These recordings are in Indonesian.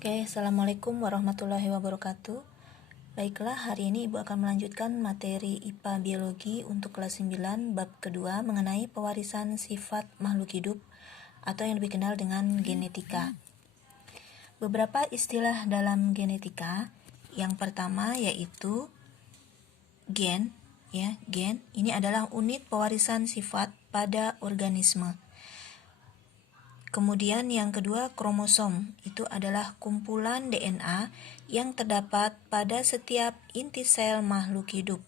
Oke, Assalamualaikum warahmatullahi wabarakatuh. Baiklah, hari ini Ibu akan melanjutkan materi IPA Biologi untuk kelas 9 bab kedua mengenai pewarisan sifat makhluk hidup atau yang lebih kenal dengan genetika. Beberapa istilah dalam genetika. Yang pertama yaitu gen, gen. Ini adalah unit pewarisan sifat pada organisme. Kemudian yang kedua, kromosom. Itu adalah kumpulan DNA yang terdapat pada setiap inti sel makhluk hidup.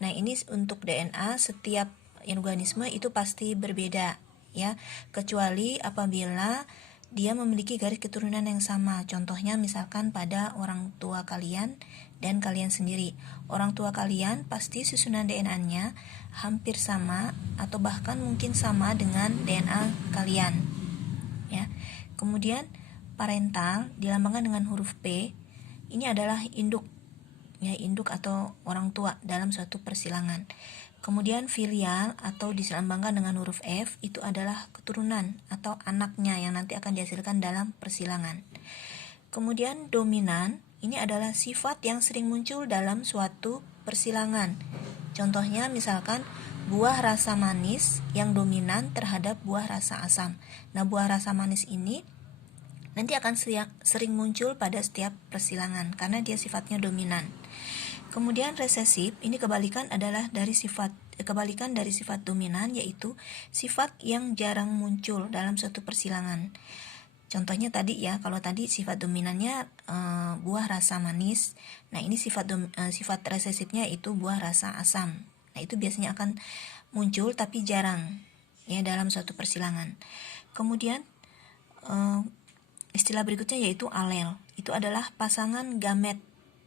Nah, ini untuk DNA setiap organisme itu pasti berbeda, ya. Kecuali apabila dia memiliki garis keturunan yang sama. Contohnya misalkan pada orang tua kalian dan kalian sendiri. Orang tua kalian pasti susunan DNA-nya hampir sama atau bahkan mungkin sama dengan DNA kalian. Ya. Kemudian parental dilambangkan dengan huruf P. Ini adalah induk, ya, induk atau orang tua dalam suatu persilangan. Kemudian filial atau dilambangkan dengan huruf F, itu adalah keturunan atau anaknya yang nanti akan dihasilkan dalam persilangan. Kemudian dominan, ini adalah sifat yang sering muncul dalam suatu persilangan. Contohnya misalkan buah rasa manis yang dominan terhadap buah rasa asam. Nah, buah rasa manis ini nanti akan sering muncul pada setiap persilangan karena dia sifatnya dominan. Kemudian resesif, ini kebalikan dari sifat dominan, yaitu sifat yang jarang muncul dalam suatu persilangan. Contohnya tadi ya, kalau tadi sifat dominannya buah rasa manis. Nah, ini sifat resesifnya itu buah rasa asam. Nah, itu biasanya akan muncul tapi jarang, ya, dalam suatu persilangan. Kemudian istilah berikutnya yaitu alel. Itu adalah pasangan gamet.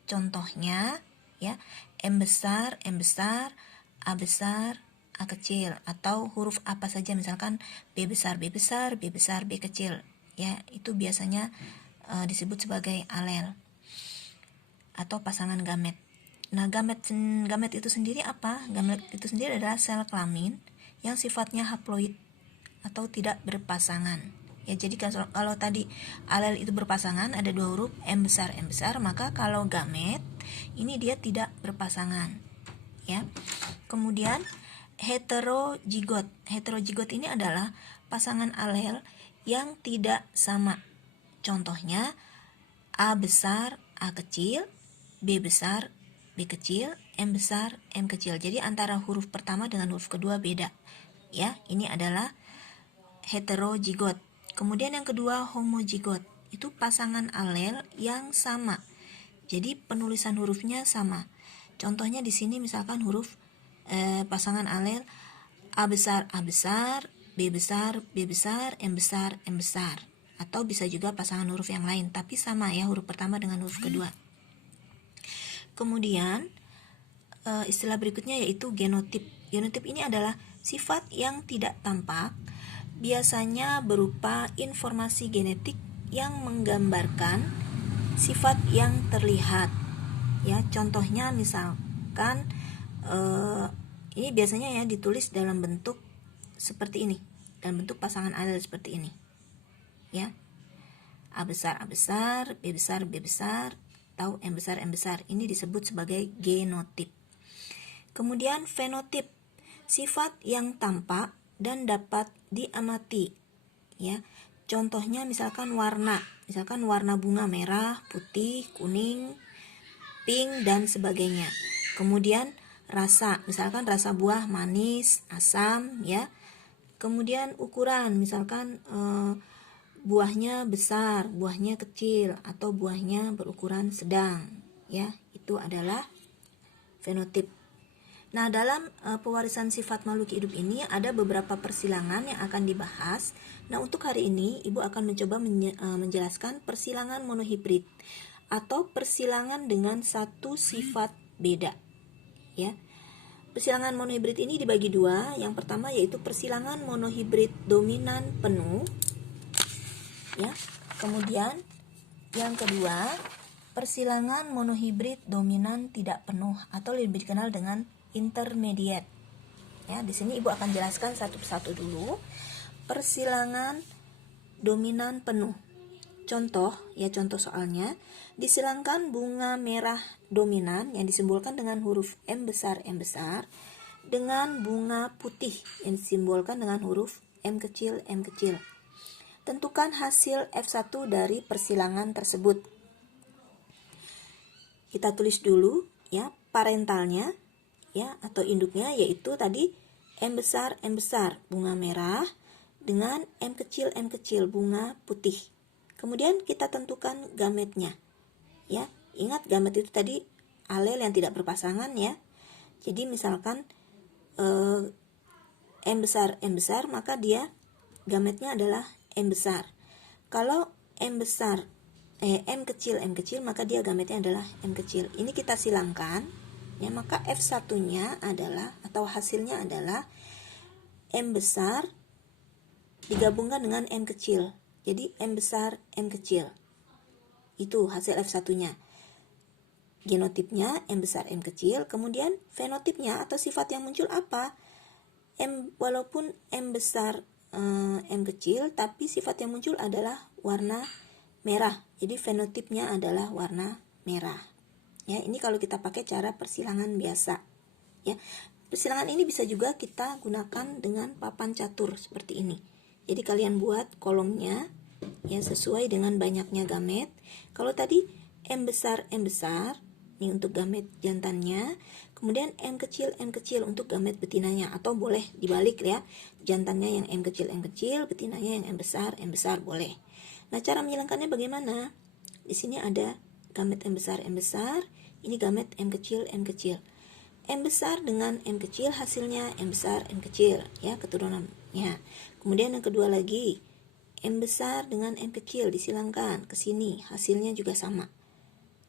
Contohnya ya, M besar, A besar, A kecil, atau huruf apa saja, misalkan B besar, B kecil. Ya, itu biasanya disebut sebagai alel atau pasangan gamet. Nah, gamet itu sendiri apa? Gamet itu sendiri adalah sel kelamin yang sifatnya haploid atau tidak berpasangan. Ya, jadi kalau tadi alel itu berpasangan, ada dua huruf M besar, maka kalau gamet ini dia tidak berpasangan. Ya. Kemudian heterozigot. Heterozigot ini adalah pasangan alel yang tidak sama. Contohnya A besar, A kecil, B besar, B kecil, M besar, M kecil. Jadi antara huruf pertama dengan huruf kedua beda. Ya, ini adalah heterozigot. Kemudian yang kedua, homozigot. Itu pasangan alel yang sama. Jadi penulisan hurufnya sama. Contohnya di sini misalkan huruf pasangan alel A besar, B besar, M besar. Atau bisa juga pasangan huruf yang lain, tapi sama ya, huruf pertama dengan huruf kedua. Kemudian istilah berikutnya yaitu genotip. Genotip ini adalah sifat yang tidak tampak, biasanya berupa informasi genetik yang menggambarkan sifat yang terlihat. Ya, contohnya misalkan ini biasanya ya ditulis dalam bentuk seperti ini, dalam bentuk pasangan alel seperti ini. Ya. A besar, B besar, atau M besar. Ini disebut sebagai genotip. Kemudian fenotip, sifat yang tampak dan dapat diamati. Ya. Contohnya misalkan warna bunga merah, putih, kuning, pink dan sebagainya. Kemudian rasa, misalkan rasa buah manis, asam, ya. Kemudian ukuran, misalkan buahnya besar, buahnya kecil, atau buahnya berukuran sedang, ya. Itu adalah fenotip. Nah, dalam pewarisan sifat makhluk hidup ini ada beberapa persilangan yang akan dibahas. Nah, untuk hari ini Ibu akan mencoba menjelaskan persilangan monohibrid atau persilangan dengan satu sifat beda. Ya. Persilangan monohibrid ini dibagi dua. Yang pertama yaitu persilangan monohibrid dominan penuh. Ya. Kemudian yang kedua, persilangan monohibrid dominan tidak penuh atau lebih dikenal dengan intermediate. Ya, di sini Ibu akan jelaskan satu persatu dulu. Persilangan dominan penuh. contoh soalnya, disilangkan bunga merah dominan yang disimbolkan dengan huruf M besar dengan bunga putih yang disimbolkan dengan huruf M kecil. Tentukan hasil F1 dari persilangan tersebut. Kita tulis dulu ya parentalnya ya atau induknya, yaitu tadi M besar bunga merah dengan M kecil bunga putih. Kemudian kita tentukan gametnya. Ya, ingat gamet itu tadi alel yang tidak berpasangan ya. Jadi misalkan M besar maka dia gametnya adalah M besar. Kalau M kecil maka dia gametnya adalah M kecil. Ini kita silangkan ya, maka F1-nya adalah atau hasilnya adalah M besar digabungkan dengan M kecil. Jadi M besar M kecil. Itu hasil F1-nya. Genotipnya M besar M kecil, kemudian fenotipnya atau sifat yang muncul apa? Walaupun M besar M kecil, tapi sifat yang muncul adalah warna merah. Jadi fenotipnya adalah warna merah. Ya, ini kalau kita pakai cara persilangan biasa. Ya, persilangan ini bisa juga kita gunakan dengan papan catur seperti ini. Jadi kalian buat kolomnya ya sesuai dengan banyaknya gamet. Kalau tadi M besar ini untuk gamet jantannya, kemudian M kecil untuk gamet betinanya, atau boleh dibalik ya, jantannya yang M kecil, betinanya yang M besar boleh. Nah, cara menyilangkannya bagaimana? Di sini ada gamet M besar, ini gamet M kecil. M besar dengan M kecil hasilnya M besar M kecil ya, keturunannya. Kemudian yang kedua lagi, M besar dengan M kecil disilangkan ke sini, hasilnya juga sama.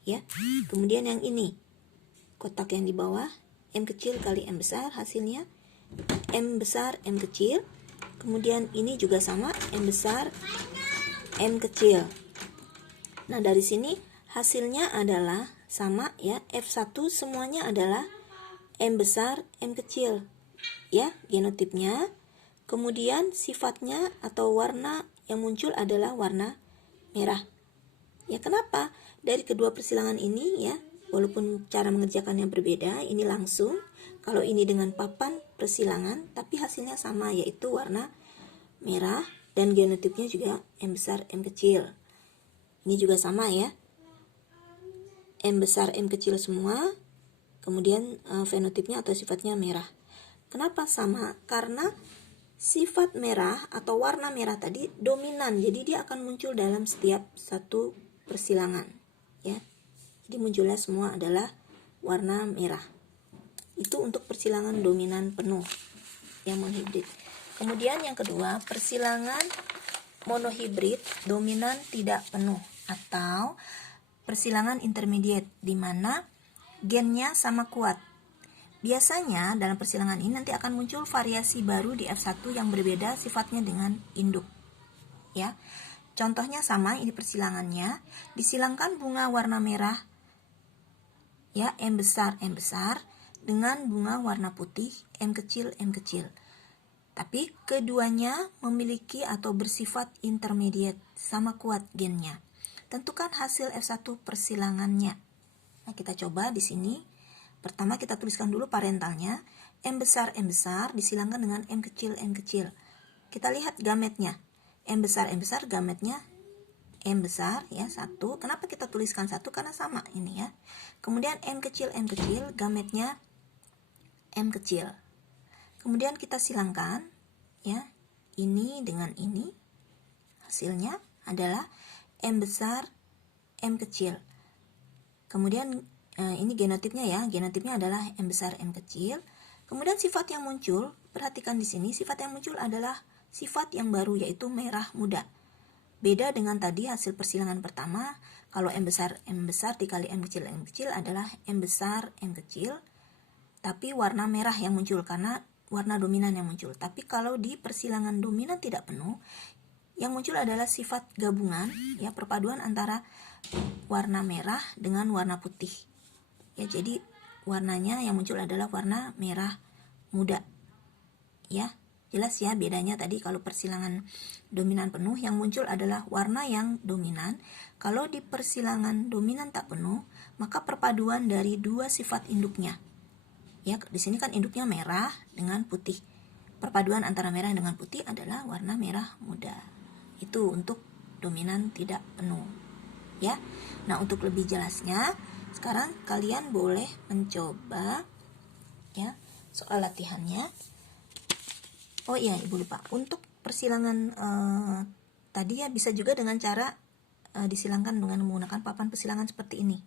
Ya. Kemudian yang ini, kotak yang di bawah, M kecil kali M besar, hasilnya M besar M kecil. Kemudian ini juga sama, M besar M kecil. Nah, dari sini hasilnya adalah sama ya, F1 semuanya adalah M besar M kecil. Ya, genotipnya. Kemudian sifatnya atau warna yang muncul adalah warna merah. Ya, kenapa? Dari kedua persilangan ini ya, walaupun cara mengerjakannya berbeda, ini langsung, kalau ini dengan papan persilangan, tapi hasilnya sama, yaitu warna merah, dan genotipnya juga M besar M kecil. Ini juga sama ya, M besar M kecil semua, kemudian fenotipnya atau sifatnya merah. Kenapa sama? Karena sifat merah atau warna merah tadi dominan, jadi dia akan muncul dalam setiap satu persilangan ya. Jadi munculnya semua adalah warna merah. Itu untuk persilangan dominan penuh yang monhibrid. Kemudian yang kedua, persilangan monohibrid dominan tidak penuh atau persilangan intermediate, di mana gennya sama kuat. Biasanya dalam persilangan ini nanti akan muncul variasi baru di F1 yang berbeda sifatnya dengan induk. Ya. Contohnya sama, ini persilangannya. Disilangkan bunga warna merah ya, M besar dengan bunga warna putih M kecil. Tapi keduanya memiliki atau bersifat intermediate, sama kuat gennya. Tentukan hasil F1 persilangannya. Nah, kita coba di sini. Pertama kita tuliskan dulu parentalnya. M besar disilangkan dengan M kecil. Kita lihat gametnya. M besar gametnya M besar ya, 1. Kenapa kita tuliskan 1? Karena sama ini ya. Kemudian M kecil gametnya M kecil. Kemudian kita silangkan ya, ini dengan ini. Hasilnya adalah M besar M kecil. Kemudian ini genotipnya ya, genotipnya adalah M besar M kecil. Kemudian sifat yang muncul, perhatikan di sini, sifat yang muncul adalah sifat yang baru, yaitu merah muda. Beda dengan tadi hasil persilangan pertama, kalau M besar dikali M kecil adalah M besar M kecil, tapi warna merah yang muncul karena warna dominan yang muncul. Tapi kalau di persilangan dominan tidak penuh, yang muncul adalah sifat gabungan, ya, perpaduan antara warna merah dengan warna putih. Ya, jadi warnanya yang muncul adalah warna merah muda. Ya, Jelas ya bedanya tadi, kalau persilangan dominan penuh yang muncul adalah warna yang dominan. Kalau di persilangan dominan tak penuh, maka perpaduan dari dua sifat induknya. Ya, di sini kan induknya merah dengan putih. Perpaduan antara merah dengan putih adalah warna merah muda. Itu untuk dominan tidak penuh. Ya. Nah, untuk lebih jelasnya, sekarang kalian boleh mencoba ya soal latihannya. Oh iya, Ibu lupa. Untuk persilangan tadi ya bisa juga dengan cara disilangkan dengan menggunakan papan persilangan seperti ini.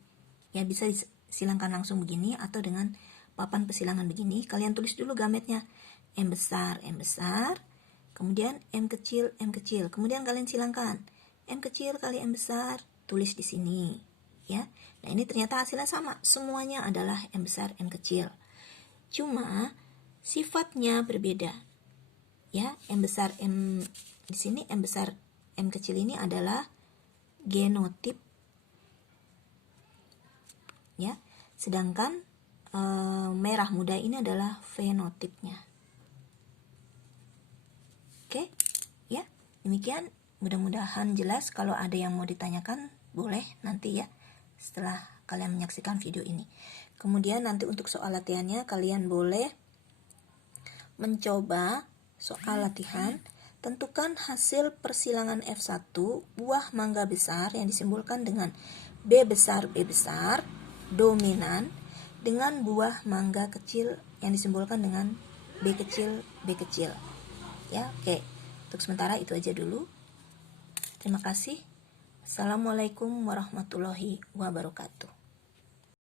Ya, bisa disilangkan langsung begini atau dengan papan persilangan begini. Kalian tulis dulu gametnya. M besar, kemudian M kecil, kemudian kalian silangkan. M kecil kali M besar, tulis di sini. Ya. Nah, ini ternyata hasilnya sama. Semuanya adalah M besar, M kecil. Cuma sifatnya berbeda. Ya, M besar M di sini, M besar M kecil ini adalah genotip. Ya, sedangkan merah muda ini adalah fenotipnya. Oke, ya, demikian. Mudah-mudahan jelas. Kalau ada yang mau ditanyakan, boleh nanti ya, setelah kalian menyaksikan video ini. Kemudian nanti untuk soal latihannya, kalian boleh mencoba soal latihan. Tentukan hasil persilangan F1 buah mangga besar yang disimbolkan dengan B besar dominan dengan buah mangga kecil yang disimbolkan dengan B kecil. Ya, oke. Untuk sementara itu aja dulu. Terima kasih. Assalamualaikum warahmatullahi wabarakatuh.